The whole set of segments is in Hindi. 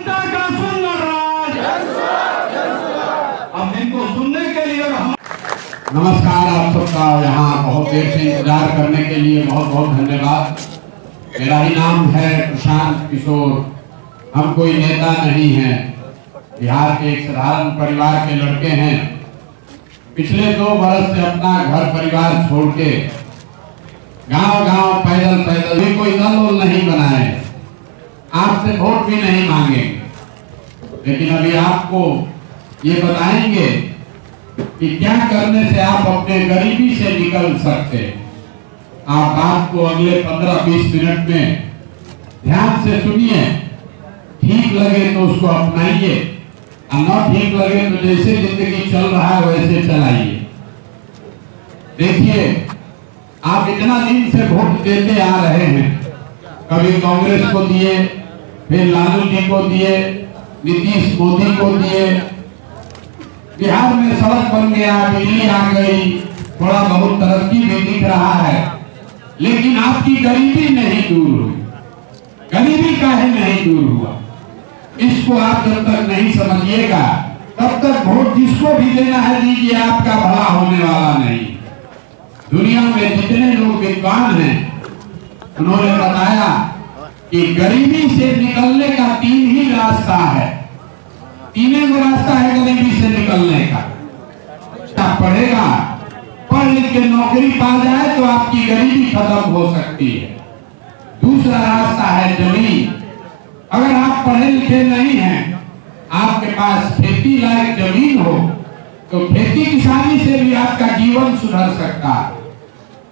का सुंदर राज। अब इनको सुनने के लिए नमस्कार। आप सबका यहाँ बहुत देर से इंतजार करने के लिए बहुत बहुत धन्यवाद। मेरा ही नाम है प्रशांत किशोर। हम कोई नेता नहीं हैं, बिहार के एक साधारण परिवार के लड़के हैं। पिछले 2 वर्ष से अपना घर परिवार छोड़ के गांव-गांव पैदल भी कोई दल नहीं बनाए, आपसे वोट भी नहीं मांगे, लेकिन अभी आपको ये बताएंगे कि क्या करने से आप अपने गरीबी से निकल सकते। आप बात को अगले 15-20 मिनट में ध्यान से सुनिए। ठीक लगे तो उसको अपनाइए और न ठीक लगे तो जैसे जिंदगी चल रहा है वैसे चलाइए। देखिए, आप इतना दिन से वोट देते आ रहे हैं, कभी कांग्रेस को दिए, फिर लालू जी को दिए, नीतीश मोदी को दिए। बिहार में सड़क बन गया, बिजली आ गई, थोड़ा बहुत तरक्की भी दिख रहा है, लेकिन आपकी गरीबी नहीं दूर हुई। गरीबी काहे नहीं दूर हुआ, इसको आप जब तक नहीं समझिएगा तब तक वोट जिसको भी देना है दीजिए, आपका भला होने वाला नहीं। दुनिया में जितने लोग विद्वान हैं उन्होंने बताया कि गरीबी से निकलने का 3 ही रास्ता है। 3 रास्ता है गरीबी से निकलने का। पढ़ेगा, पढ़ लिख के नौकरी पा जाए तो आपकी गरीबी खत्म हो सकती है। दूसरा रास्ता है जमीन। अगर आप पढ़े लिखे नहीं हैं, आपके पास खेती लायक जमीन हो तो खेती किसानी से भी आपका जीवन सुधर सकता है।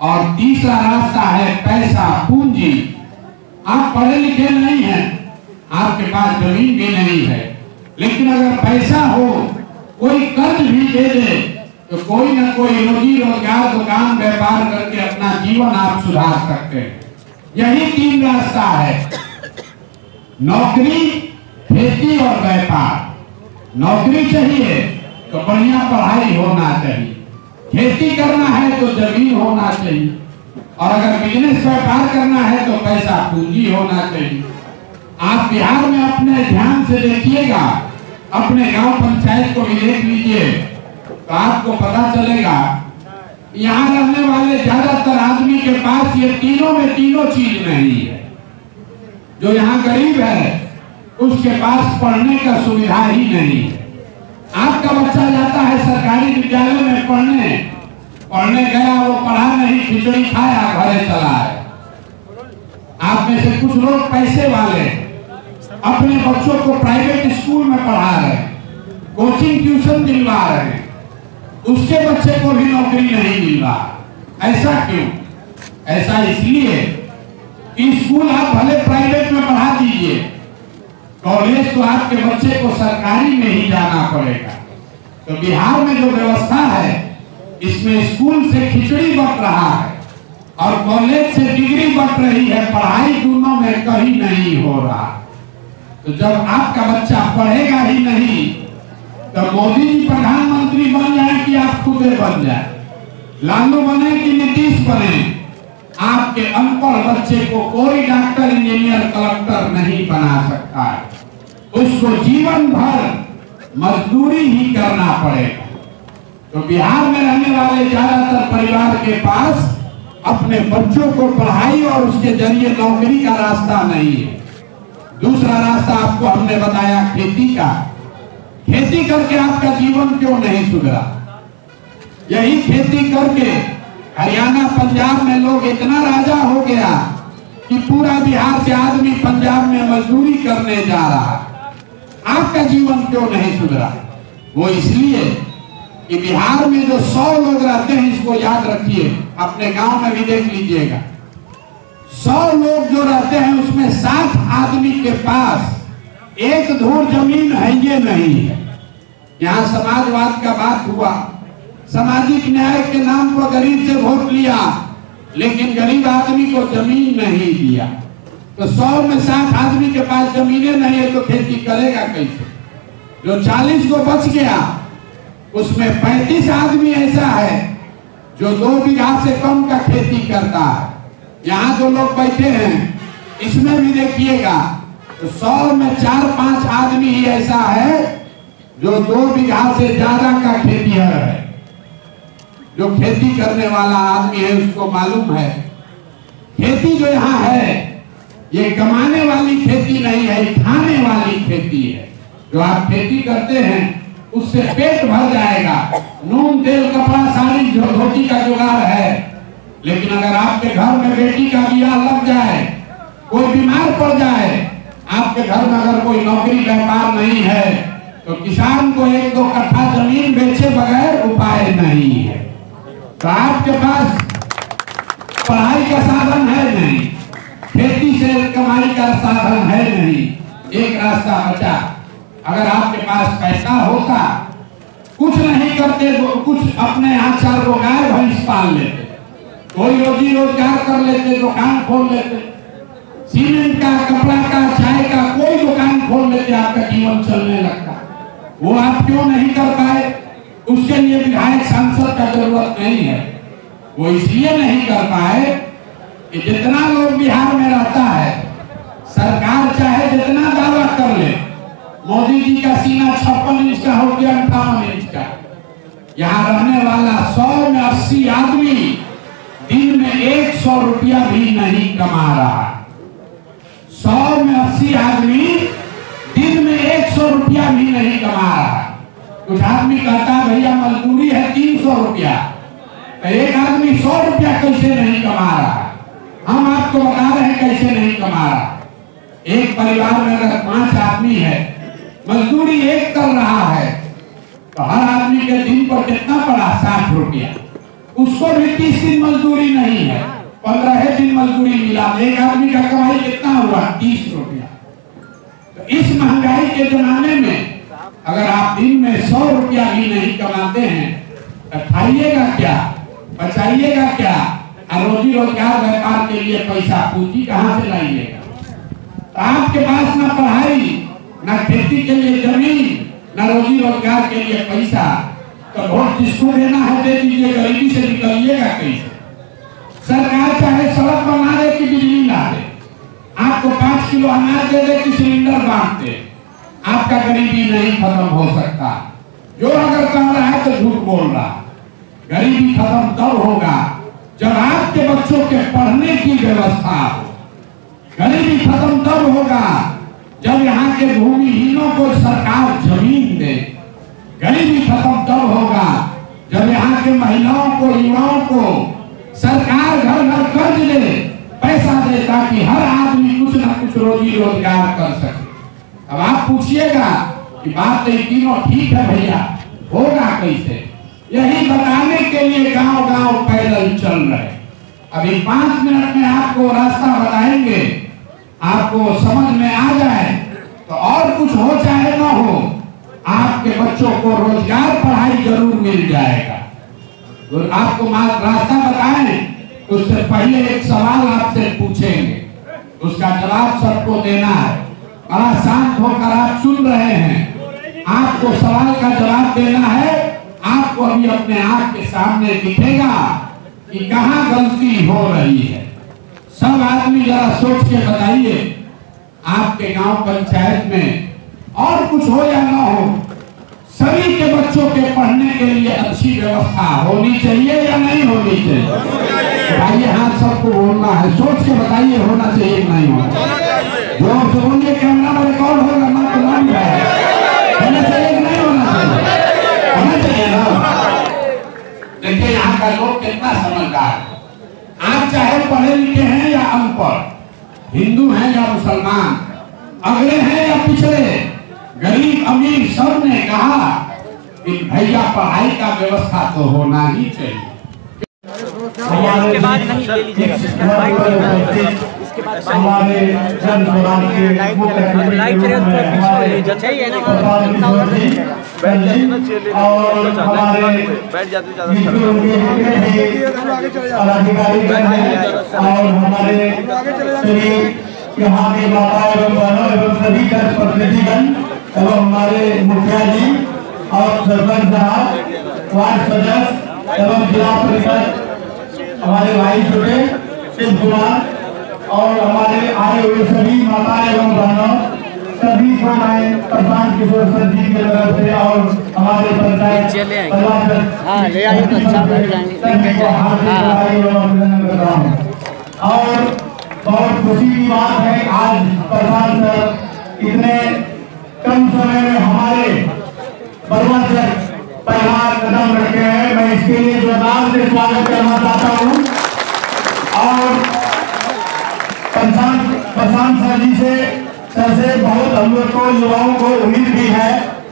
और तीसरा रास्ता है पैसा, पूंजी। आप पढ़े लिखे नहीं हैं, आपके पास जमीन भी नहीं है, लेकिन अगर पैसा हो, कोई कर्ज भी दे दे तो कोई ना कोई रोजी रोजगार, दुकान व्यापार करके अपना जीवन आप सुधार सकते हैं। यही 3 रास्ता है, नौकरी, खेती और व्यापार। नौकरी चाहिए तो बढ़िया पढ़ाई होना चाहिए, खेती करना है तो जमीन होना चाहिए, और अगर बिजनेस व्यापार करना है तो पैसा पूंजी होना चाहिए। आप बिहार में अपने ध्यान से देखिएगा, अपने गांव पंचायत को भी देख लीजिए तो आपको पता चलेगा यहाँ रहने वाले ज्यादातर आदमी के पास ये तीनों चीज नहीं है। जो यहाँ गरीब है उसके पास पढ़ने का सुविधा ही नहीं है। आपका बच्चा जाता है सरकारी विद्यालय में पढ़ने गया, वो पढ़ा नहीं, खिचड़ी खाया, घरे चला है। आप में से कुछ लोग पैसे वाले अपने बच्चों को प्राइवेट स्कूल में पढ़ा रहे, कोचिंग ट्यूशन दिलवा रहे, उसके बच्चे को भी नौकरी नहीं मिल रहा। ऐसा क्यों? ऐसा इसलिए कि स्कूल आप भले प्राइवेट में पढ़ा दीजिए, कॉलेज तो आपके बच्चे को सरकारी में ही जाना पड़ेगा। तो बिहार में जो व्यवस्था है, इसमें स्कूल से खिचड़ी बट रहा है और कॉलेज से डिग्री बट रही है, पढ़ाई दोनों में कहीं नहीं हो रहा। तो जब आपका बच्चा पढ़ेगा ही नहीं तो मोदी जी प्रधानमंत्री बन जाए कि आप खुद बन जाए, लालू बने कि नीतीश बने, आपके अनपढ़ बच्चे को कोई डॉक्टर, इंजीनियर, कलेक्टर नहीं बना सकता है। उसको जीवन भर मजदूरी ही करना पड़ेगा। तो बिहार में रहने वाले ज्यादातर परिवार के पास अपने बच्चों को पढ़ाई और उसके जरिए नौकरी का रास्ता नहीं है। दूसरा रास्ता आपको हमने बताया खेती का। खेती करके आपका जीवन क्यों नहीं सुधरा? यही खेती करके हरियाणा, पंजाब में लोग इतना राजा हो गया कि पूरा बिहार से आदमी पंजाब में मजदूरी करने जा रहा है। आपका जीवन क्यों नहीं सुधरा? वो इसलिए कि बिहार में जो 100 लोग रहते हैं, इसको याद रखिए, अपने गांव में भी देख लीजिएगा, 100 लोग जो रहते हैं उसमें 60 आदमी के पास 1 धूर जमीन है ये नहीं है। यहाँ समाजवाद का बात हुआ, सामाजिक न्याय के नाम पर गरीब से वोट लिया, लेकिन गरीब आदमी को जमीन नहीं दिया। तो 100 में 60 आदमी के पास जमीनें नहीं है तो खेती करेगा कैसे? जो 40 को बच गया उसमें 35 आदमी ऐसा है जो 2 बीघा से कम का खेती करता है। यहाँ जो लोग बैठे हैं इसमें भी देखिएगा तो 100 में 4-5 ऐसा है जो 2 बीघा से ज्यादा का खेतीहर है। जो खेती करने वाला आदमी है उसको मालूम है खेती जो यहाँ है ये कमाने वाली खेती नहीं है, खाने वाली खेती है। जो आप खेती करते हैं उससे पेट भर जाएगा, नून तेल कपड़ा साड़ी धोती का जुगाड़ है। लेकिन अगर आपके घर में बेटी का बियाह लग जाए, कोई बीमार पड़ जाए, आपके घर में अगर कोई नौकरी व्यापार नहीं है, तो किसान को 1-2 कट्ठा जमीन बेचे बगैर उपाय नहीं है। तो आपके पास पढ़ाई का साधन है नहीं, खेती से कमाई का साधन है नहीं, एक रास्ता बचा। अगर आपके पास पैसा होता, कुछ नहीं करते, कुछ अपने यहाँ 4 गो गाय भैंस पाल लेते, कोई रोजी रोजगार कर लेते, दुकान खोल लेते, सीमेंट का, कपड़ा का, चाय का कोई दुकान खोल लेते, आपका जीवन चलने लगता। वो आप क्यों नहीं कर पाए? उसके लिए विधायक सांसद का जरूरत नहीं है। वो इसलिए नहीं कर पाए कि जितना लोग बिहार में रहता है, सरकार चाहे जितना दावा कर ले, मोदी जी का सीना 56 इंच का हो गया 58 इंच का। यहाँ रहने वाला 100 में 80 आदमी दिन में 100 रुपया भी नहीं कमा रहा। 100 में 80 आदमी दिन में 100 रुपया भी नहीं कमा रहा। कुछ आदमी कहता है भैया मजदूरी है 300 रुपया, तो एक आदमी 100 रुपया कैसे नहीं कमा रहा? हम आपको बता रहे हैं कैसे नहीं कमा रहा। एक परिवार में अगर 5 आदमी है, मजदूरी एक कर रहा है, तो हर आदमी के दिन पर कितना पड़ा? 60 रुपया। उसको भी 30 दिन मजदूरी नहीं है, 15 दिन मजदूरी मिला, एक आदमी का कमाई कितना हुआ? 30 रुपया। तो इस महंगाई के जमाने में अगर आप दिन में 100 रुपया भी नहीं कमाते हैं, तो खाइएगा क्या, बचाइएगा क्या, और रोजी रोजगार व्यापार के लिए पैसा पूंजी कहाँ से लाइएगा? तो आपके पास ना पढ़ाई, ना खेती के लिए जमीन, ना रोजी रोजगार के लिए पैसा, तो वोट जिसको देना है दे दीजिए, गरीबी से निकलिएगा कैसे? सरकार चाहे सड़क बना दे कि बिजली ला दे, आपको 5 किलो अनाज दे दे कि सिलेंडर बांट दे, आपका गरीबी नहीं खत्म हो सकता। जो अगर कह रहा है तो झूठ बोल रहा। गरीबी खत्म तब होगा जब आपके बच्चों के पढ़ने की व्यवस्था हो। गरीबी खत्म तब होगा जब यहाँ के भूमिहीनों को सरकार जमीन दे। गरीबी खत्म तब होगा जब यहाँ के महिलाओं को, युवाओं को सरकार घर घर कर्ज दे, पैसा दे, ताकि हर आदमी कुछ न कुछ रोजी रोजगार कर सके। अब आप पूछिएगा कि बात तो तीनों ठीक है भैया, होगा कैसे? यही बताने के लिए गांव गांव पैदल चल रहे। अभी 5 मिनट में आपको रास्ता बताएंगे, आपको समझ में आ जाए तो और कुछ हो चाहे ना हो, आपके बच्चों को रोजगार, पढ़ाई जरूर मिल जाएगा। तो आपको रास्ता बताएं, उससे पहले एक सवाल आपसे पूछेंगे, उसका जवाब सबको देना है। बड़ा शांत होकर आप सुन रहे हैं, आपको सवाल का जवाब देना है। आपको अभी अपने आंख के सामने दिखेगा कि कहां गलती हो रही है। सब आदमी जरा सोच के बताइए, आपके गांव पंचायत में और कुछ हो या ना हो, सभी के बच्चों के पढ़ने के लिए अच्छी व्यवस्था होनी चाहिए या नहीं होनी चाहिए? आइए हाथ सबको बोलना है, सोच के बताइए होना चाहिए कि नहीं होना चाहिए। जोर से बोलिए, कैमरा में रिकॉर्ड होगा, ना तो नहीं होना चाहिए कि नहीं होना चाहिए? होना चाहिए ना। देखिए यहाँ का लोग कितना समझदार। आप चाहे पढ़े लिखे हैं या अनपढ़, हिंदू हैं या मुसलमान, अगले हैं या पिछड़े, गरीब अमीर, सब ने कहा कि भैया पढ़ाई का व्यवस्था तो होना ही चाहिए। इसके बाद नहीं ले लीजिएगा, हमारे जन स्वराज के मुख्य और हमारे पदाधिकारी और हमारे श्री यहाँ के माता एवं बहनों एवं सभी जनप्रतिनिधिगण एवं हमारे मुखिया जी और सरपंच साहब, वार्ड सदस्य एवं जिला परिषद, हमारे भाई छोटे शिव कुमार और हमारे आए हुए सभी माता एवं बहनों, सभी को मैं प्रशांत किशोर सर जी की तरफ से और हमारे पंचायत हाँ ले आइए तो अच्छा बैठ जाएंगे। और बहुत खुशी की बात है आज प्रधान सर इतने कम समय में हमारे बरुआ से पहला कदम रखे हैं। मैं इसके लिए जोरदार से स्वागत करना चाहता हूँ और प्रशांत सर जी से बहुत हम लोग को युवाओं को उम्मीद भी है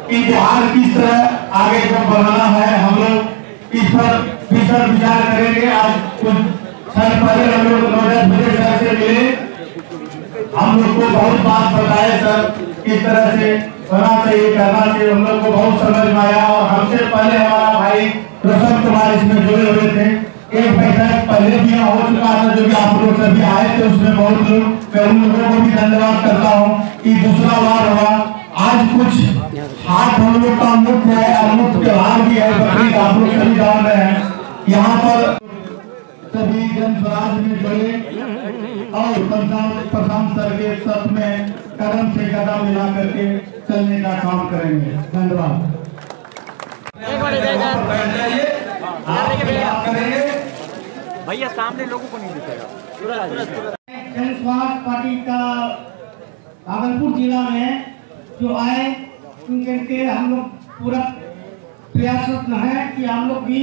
कि बिहार किस तरह आगे को बढ़ाना है। हम लोग इस पर विचार करेंगे। आज कुछ सर पहले हम लोग नोटिस सर से मिले, हम लोग को बहुत बात बताए सर किस तरह से होना चाहिए करना चाहिए, हम लोग को बहुत समझ में आया। और हमसे पहले हमारा भाई प्रसन्न कुमार इसमें जुड़े हुए थे। एक बैठक पहले भी हो चुका था जो कि आप लोग सभी आए थे, उसमें बहुत लोग, मैं उन लोगों को भी धन्यवाद करता हूँ कि दूसरा बार हुआ। आज कुछ हाथ हम लोग का मुक्त है और मुक्त त्योहार भी है, बकरीद आप लोग सभी जान रहे हैं। यहाँ पर सभी जन स्वराज में जुड़े और प्रशांत सर के साथ में कदम से कदम मिला करके चलने का काम करेंगे। धन्यवाद। भैया सामने लोगों को नहीं दिखेगा। जन स्वास्थ्य पार्टी का भागलपुर जिला में जो आए उनके हम लोग पूरा प्रयासरत है कि हम लोग भी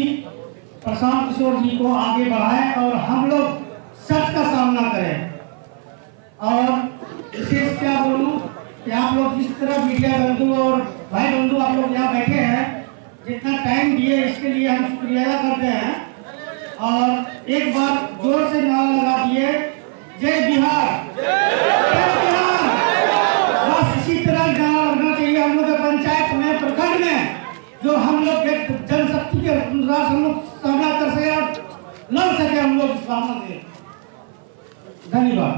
प्रशांत किशोर जी को आगे बढ़ाएं और हम लोग सच का सामना करें। और विशेष क्या बोलूं कि आप लोग जिस तरह मीडिया बंधु और भाई बंधु आप लोग यहाँ बैठे हैं, जितना टाइम दिए इसके लिए हम शुक्रिया करते हैं। और एक बार जोर से नारा लगा दिए, जय बिहार, जय बिहार। बस इसी तरह नारा लगना चाहिए हम लोग के पंचायत में, प्रखंड में, जो हम लोग एक जनशक्ति के अनुसार हम लोग सामना कर सके और लड़ सके हम लोग इस सामना से। धन्यवाद।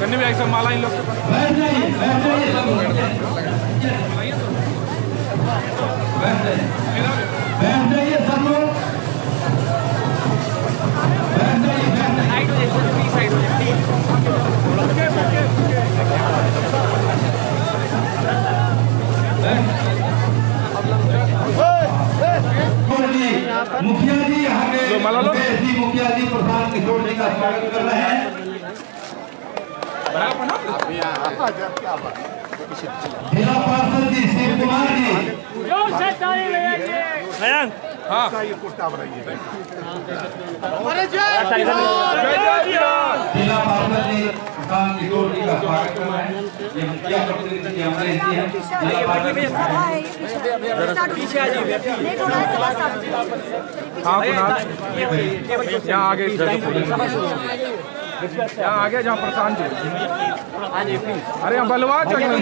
करने में एक सब माला इन लोग बैठ जाइए सब लोग। बैठ जाइए सब लोग। मुखिया जी यहाँ के मुखिया जी प्रशांत किशोर जी का स्वागत कर रहे हैं। जिला पार्षद जी शिव कुमार जी, हाँ जिला पार्षद जी प्रशांत किशोर जी का स्वागत कर रहे हैं। ये मुखिया प्रतिनिधि हमारे हैं जिला पार्षद। हाँ कुणाल यहाँ आगे, यहाँ आगे जहाँ प्रशांत जी। अरे यहाँ बलवा चाहिए।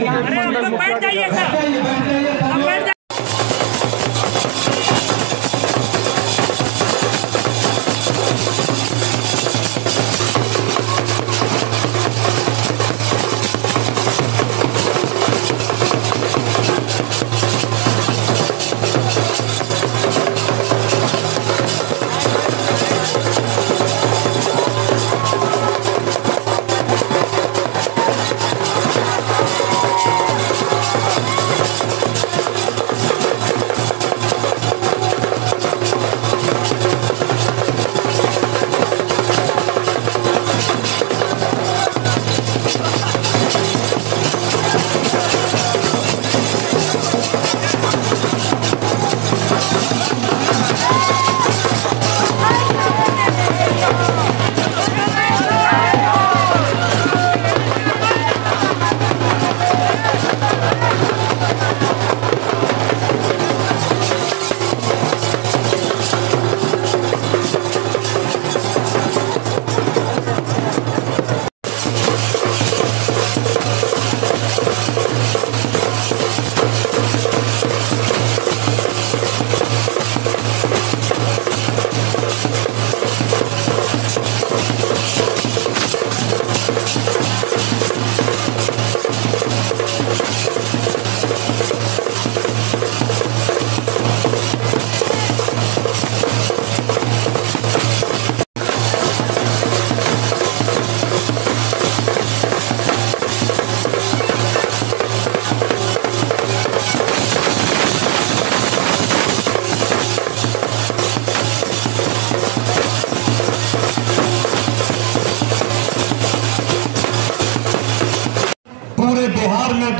बिहार में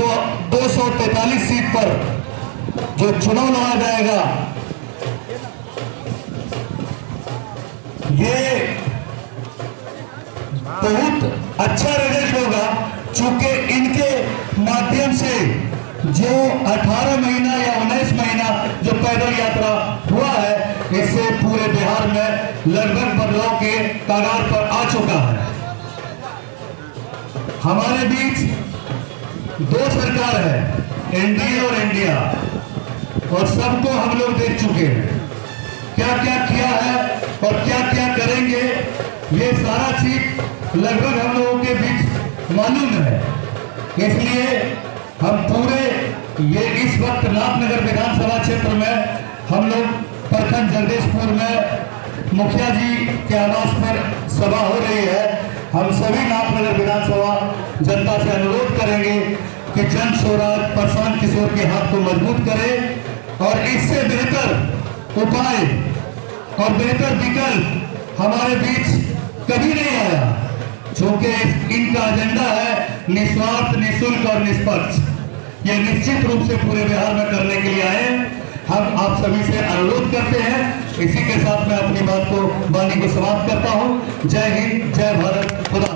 243 सीट पर जो चुनाव लड़ा जाएगा, ये बहुत अच्छा रिजल्ट होगा, चूंकि इनके माध्यम से जो 18 महीना या 19 महीना जो पैदल यात्रा हुआ है, इससे पूरे बिहार में लगभग बदलाव के कगार पर आ चुका है। हमारे बीच 2 सरकार है, एनडीए और इंडिया, और सबको हम लोग देख चुके हैं क्या क्या किया है और क्या क्या करेंगे। ये सारा चीज लगभग हम लोगों के बीच मालूम है। इसलिए हम पूरे ये इस वक्त नाथनगर विधानसभा क्षेत्र में हम लोग प्रखंड जगदीशपुर में मुखिया जी के आवास पर सभा हो रही है। हम सभी नाथनगर विधानसभा जनता से अनुरोध करेंगे कि जन स्वराज प्रशांत किशोर के हाथ को मजबूत करें और इससे बेहतर उपाय और बेहतर विकल्प हमारे बीच कभी नहीं आया, क्योंकि इनका एजेंडा है निस्वार्थ, निःशुल्क और निष्पक्ष। ये निश्चित रूप से पूरे बिहार में करने के लिए आए। हम आप सभी से अनुरोध करते हैं। इसी के साथ मैं अपनी बात को वाणी को समाप्त करता हूं। जय हिंद, जय भारत, खुदा।